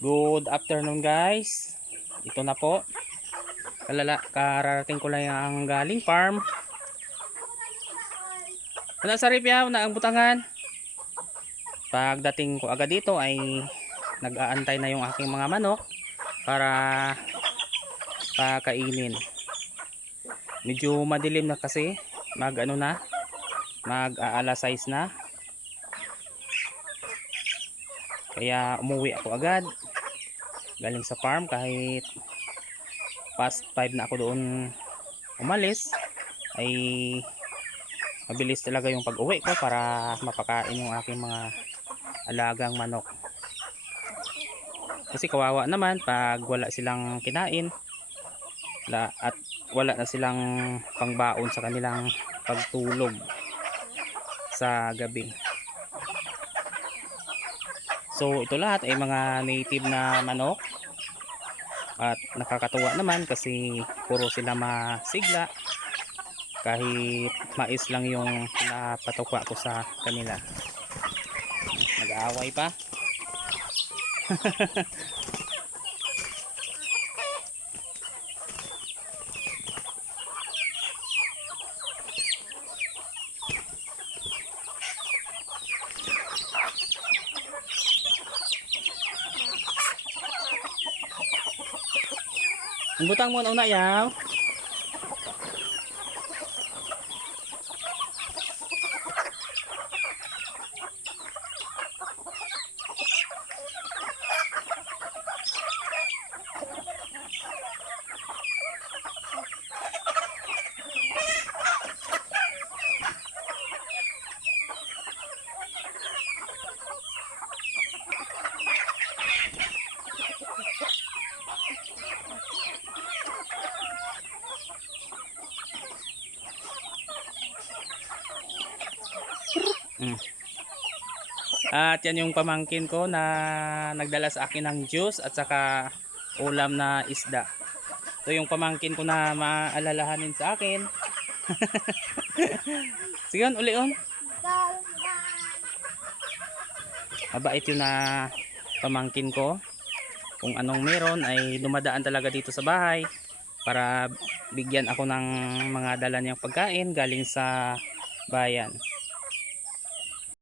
Good afternoon guys. Ito na po. Kalala, kararating ko lang ang galing farm. Ano sa ripya na ang butangan? Pagdating ko agad dito ay nag-aantay na yung aking mga manok para pakainin. Medyo madilim na kasi. Mag ano na. Mag aala size na. Kaya umuwi ako agad. Galing sa farm kahit past 5 na ako doon umalis ay mabilis talaga yung pag-uwi ko para mapakain yung aking mga alagang manok. Kasi kawawa naman pag wala silang kinain at wala na silang pangbaon sa kanilang pagtulog sa gabi. So ito lahat ay mga native na manok at nakakatuwa naman kasi puro sila masigla kahit mais lang yung napatukwa ko sa kanila. Nag-aaway pa. Ang butang mo na una yaw. Mm. At yan yung pamangkin ko na nagdala sa akin ng juice at saka ulam na isda. Ito yung pamangkin ko na maalalahanin sa akin. Sige on, uli on. Mabait yun na pamangkin ko. Kung anong meron ay dumadaan talaga dito sa bahay para bigyan ako ng mga dala niyang pagkain galing sa bayan.